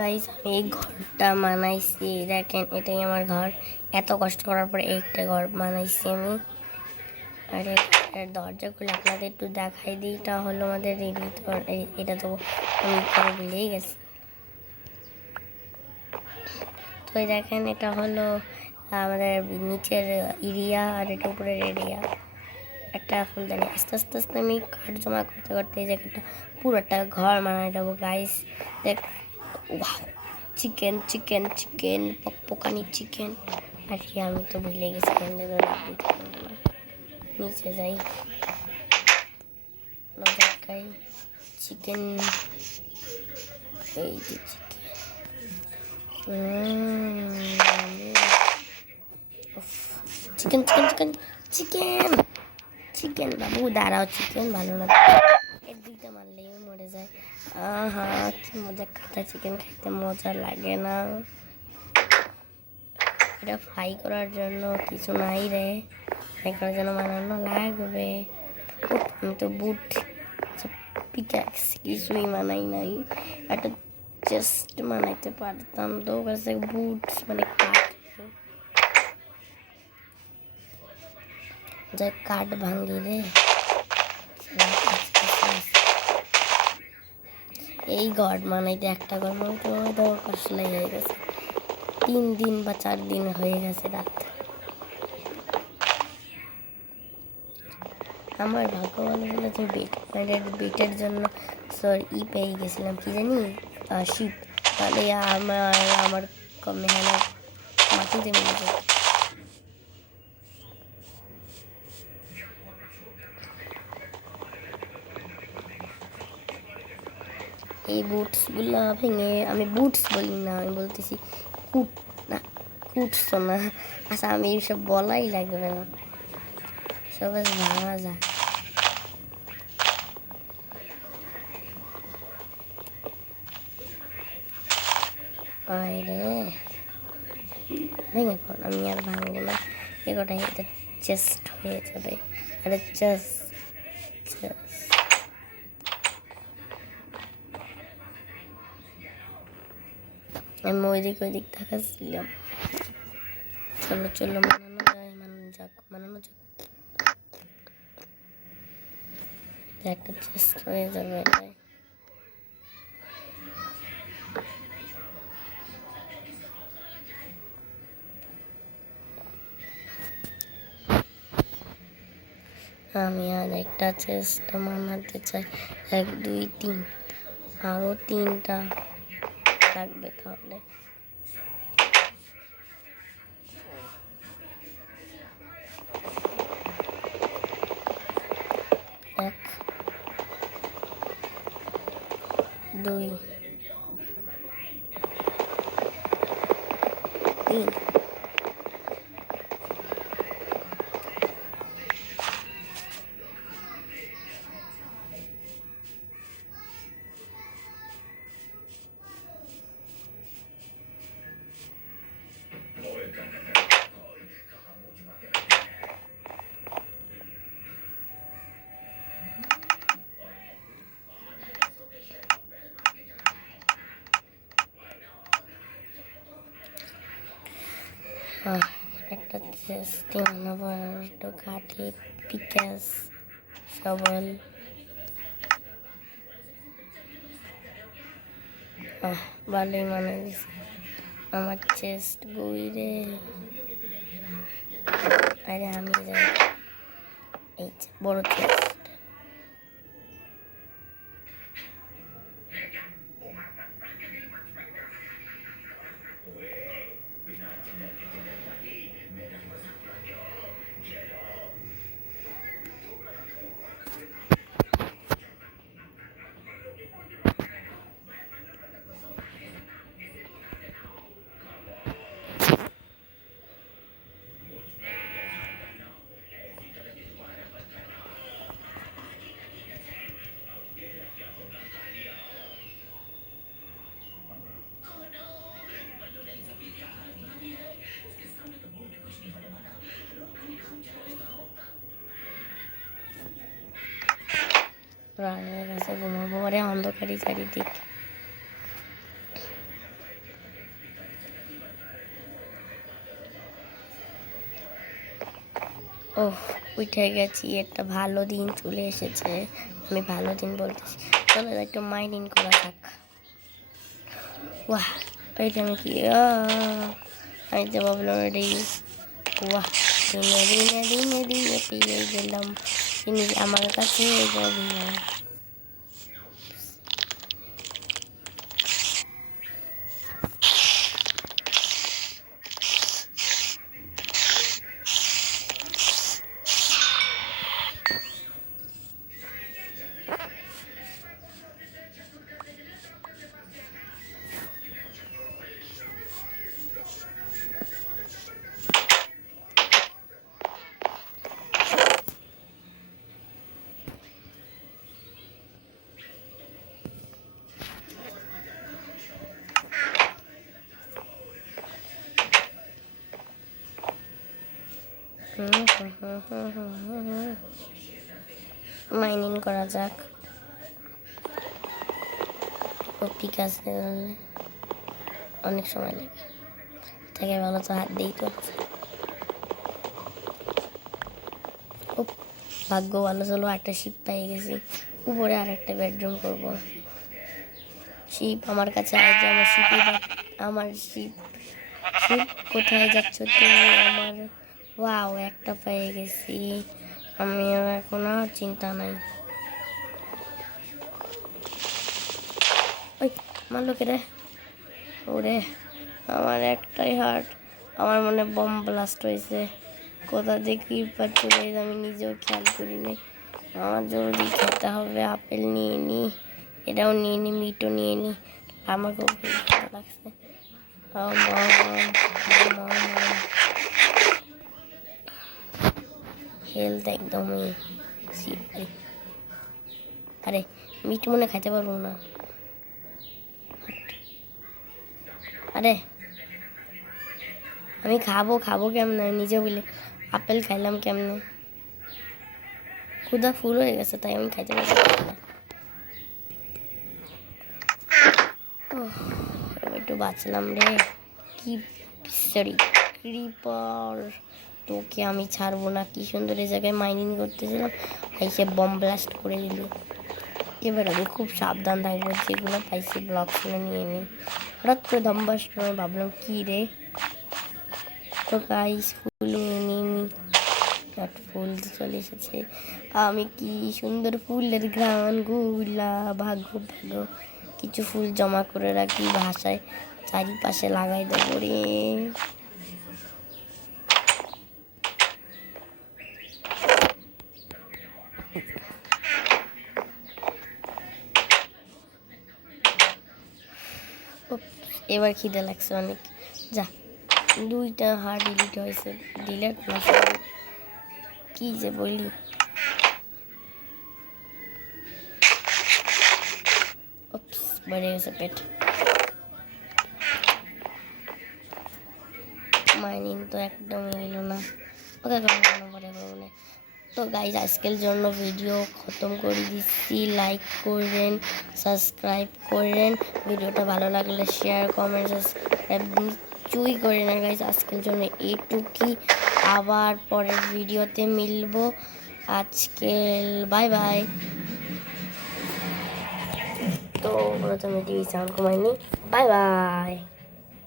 Guys আমি এই ঘরটা বানাইছি, দেখেন এটাই আমার ঘর। এত কষ্ট করার পর একটা ঘর বানাইছি আমি। আর এর দরজাগুলো আপনাদের একটু দেখাই দিই। এটা হলো আমাদের এটা তো আমি করে ভুলেই গেছি। তো এই দেখেন এটা হলো আমাদের নিচের এরিয়া আর এটা উপরের এরিয়া। একটা ফুলদানি আস্তে আস্তে আস্তে আমি কাঠ জমা করতে করতে এই জায়গাটা পুরোটা ঘর বানাই দেবো গাইস। দেখ, চিকেন চিকেন চিকেন পকপকানি চিকেন। আর কি আমি তো ভুলে গেছি, নিচে যাই দেখাই চিকেন। এই যে chicken chicken chicken chicken chicken বাবু দাঁড়াও, চিকেন ভালো না, এর দুইটা মারলেই মরে যায়। আহা কি মজা, কাঁচা চিকেন খাইতে মজা লাগে না। এটা ফ্রাই করার জন্য কিছু নাই রে, ফ্রাই করার জন্য বানানো লাগবে। আমি তো বুট পিক্যাক্স কিছুই বানাই নাই, একটা জাস্ট বানাইতে পারতাম। তো কাছে বুট মানে কাঠ ভাঙি রে। এই ঘর বানাইতে একটা ঘর বানাইতে কষ্ট লেগে হয়ে গেছে, 3 দিন বা 4 দিন হয়ে গেছে রাত। আমার ভাগ্য ভালো ছিল যে বেটের জন্য পেয়ে গেছিলাম, কি জানি শিপ। তাহলে আমার মেহনত মাটিতে মিলে যেত। এই বুটসগুলো ভেঙে, আমি বুটস বলি না, আমি বলতেছি কুট না, কুটস না। আচ্ছা আমি এইসব বলাই লাগবে না, সব ভাঙা যায়। রে ভেঙে পড়, আমি আর ভাঙবো না। এগোটাই এটা চেস্ট হয়ে যাবে। আরে চেস্ট আমি ওইদিক দেখাচ্ছিলাম। চলো চলো বানানো যায়, বানানো যাক। একটা চেস্ট হয়ে যাবে এটাই। আমি আর একটা চেস্ট বানাতে চাই, 1 2 3, আরও 3টা লাগবে তাহলে। এক 2 3। একটা চেস্টি বানাবো, একটু কাঠি, পিকাস, সবল। ভালোই মানে দিছে আমার চেস্ট বই রে। আরে আমি যাই, এই বড় চেস্ট। রানের কাছে ঘুমাবো, পরে অন্ধকারই চারিদিক। ওহ, উঠে গেছি, একটা ভালো দিন চলে এসেছে। আমি ভালো দিন বলতেছি, চলো একটু মাইনিং করা থাক। বাহ, এটা আমি কি আমি তো ভাবলাম এটাই। বাহ, দিনে দিনে দিনে দিনে পেয়ে গেলাম তিনি আমার কাছে যাবি না। মাইনিং করা যাক। ও ঠিক আছে, অনেক সময় লাগে, থেকে ভালো তো হাত দিয়েই তো আছে। ও ভাগ্য ভালো ছিল, একটা শিপ পেয়ে গেছি। উপরে আর একটা বেডরুম করব। শিপ আমার কাছে আজ আমার শিপই আমার শিপ। শিপ কোথায় যাচ্ছ তুমি আমার? ওয়াও, একটা পেয়ে গেছি আমি, এখন আর চিন্তা নাই। ওই মারলো কে রে? ওরে, আমার একটাই হার্ট, আমার মনে বম ব্লাস্ট হয়েছে। কোথা দিয়ে কি চলে আমি নিজেও খেয়াল করিনি। আমার জলদি খেতে হবে, আপেল নিয়ে নিই, এটাও নিয়ে নিই, মিটও নিয়ে নিই। আমার খুব ভালো লাগছে। হেলথ একদমই। আরে মিট মনে খাইতে পারবো না। আরে আমি খাবো খাবো কেমনে নিজে বলে, আপেল খাইলাম কেমনে? ক্ষুধা ফুল হয়ে গেছে, তাই আমি খাইতে পারছি না। একটু বাঁচলাম রে। কি সরি, ক্রিপার, তোকে আমি ছাড়বো না। কি সুন্দর এই জায়গায় মাইনিং করতেছিলাম, এসে বম ব্লাস্ট করে দিল। এবার আমি খুব সাবধান থাকবো, যেগুলো পাইছি ব্লকগুলো নিয়ে নিই। হঠাৎ করে দম ব্লাস্ট করে ভাবলাম কি রে, তো গাইস ফুল নিয়ে নিই। ফুল চলে এসেছে, আমি কি সুন্দর ফুলের ঘ্রাণ গুলা। ভাগ্য ভালো, কিছু ফুল জমা করে রাখি, ভাষায় চারিপাশে লাগাই দেবো রে। এবার খিদে লাগছে অনেক, যা 2টা হার্ট ডিলিট হয়েছে। ডিলিট না, কি যে বলি। বেড়ে গেছে পেট। মাইনিং তো একদমই এলো না। ওকে পরে করবো। তো গাইজ আজকের জন্য ভিডিও খতম করে দিচ্ছি। লাইক করবেন, সাবস্ক্রাইব করবেন, ভিডিওটা ভালো লাগলে শেয়ার কমেন্ট সাবস্ক্রাইব নিশ্চয়ই করে না গাইজ। আজকের জন্য এইটুকুই, আবার পরের ভিডিওতে মিলবো। আজকে বাই বাই। তো প্রথমে টিভি সাউন্ড কমাইনি। Bye by.